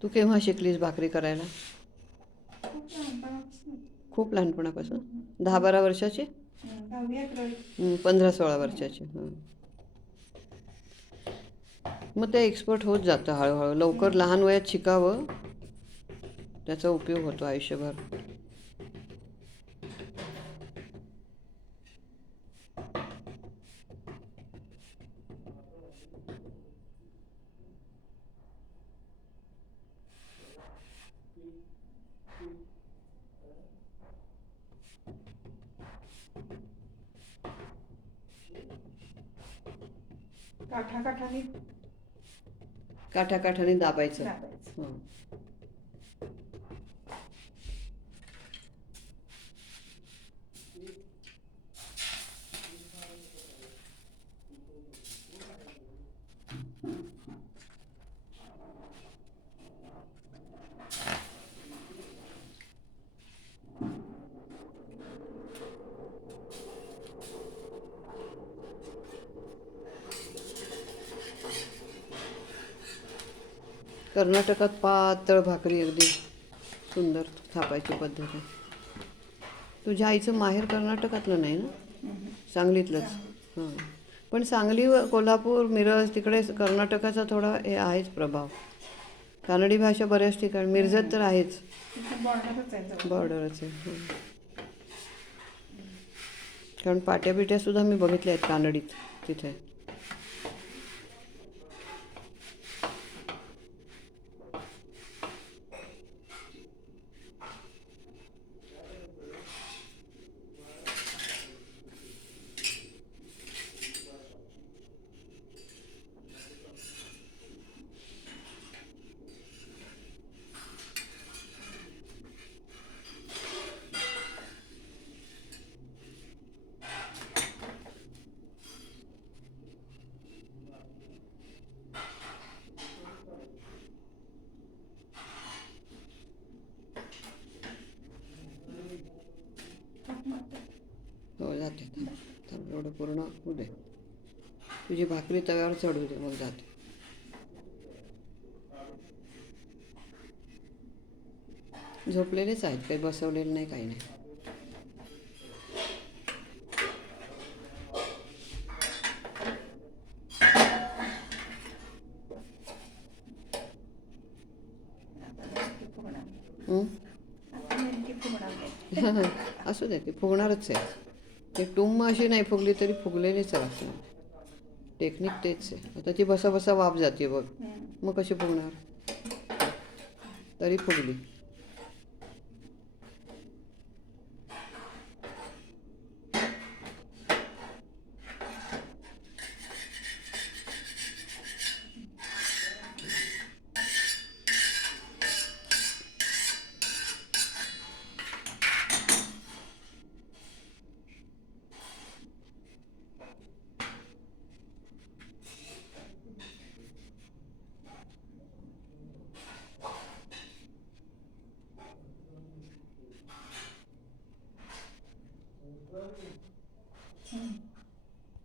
तू केव्हा शिकलीस भाकरी करायला? खूप लहानपणापासून. खूप लहानपणापासून? 10-12 वर्षाची? 10-11. 15-16 वर्षाची. हां. मग ते एक्सपर्ट होत जातं हळूहळू. लवकर लहान वयात शिकावं, त्याचा उपयोग होतो आयुष्यभर. काठाकाठाने काठाकाठाने दाबायचं. दाबायचं. हां. कर्नाटकात पातळ भाकरी अगदी सुंदर थापायची पद्धत आहे. तुझ्या आईचं माहेर कर्नाटकातलं नाही ना? सांगलीतलंच. हां. पण सांगली कोल्हापूर मिरज तिकडे कर्नाटकाचा थोडा हे आहेच प्रभाव. कानडी भाषा बऱ्याच ठिकाणी मिरजत तर आहेच. बॉर्डरच आहे जवळ. बॉर्डरच आहे. हां. कारण पाट्यापिट्यासुद्धा मी बघितल्या आहेत कानडीत तिथे. हो जाते. थांब एवढं पूर्ण होऊ दे. तुझी भाकरी तव्यावर चढू दे, मग जाते. झोपलेलेच आहेत, काही बसवलेलं नाही, काही नाही. हं? आता नेमकी फुगणार. असू दे, ती फुगणारच आहे. ते टुम्म अशी नाही फुगली तरी फुगलेलीच आहे. टेक्निक तेच आहे. आता ती बसा बसा वाफ जाते बघ, मग कशी फुगणार? तरी फुगली.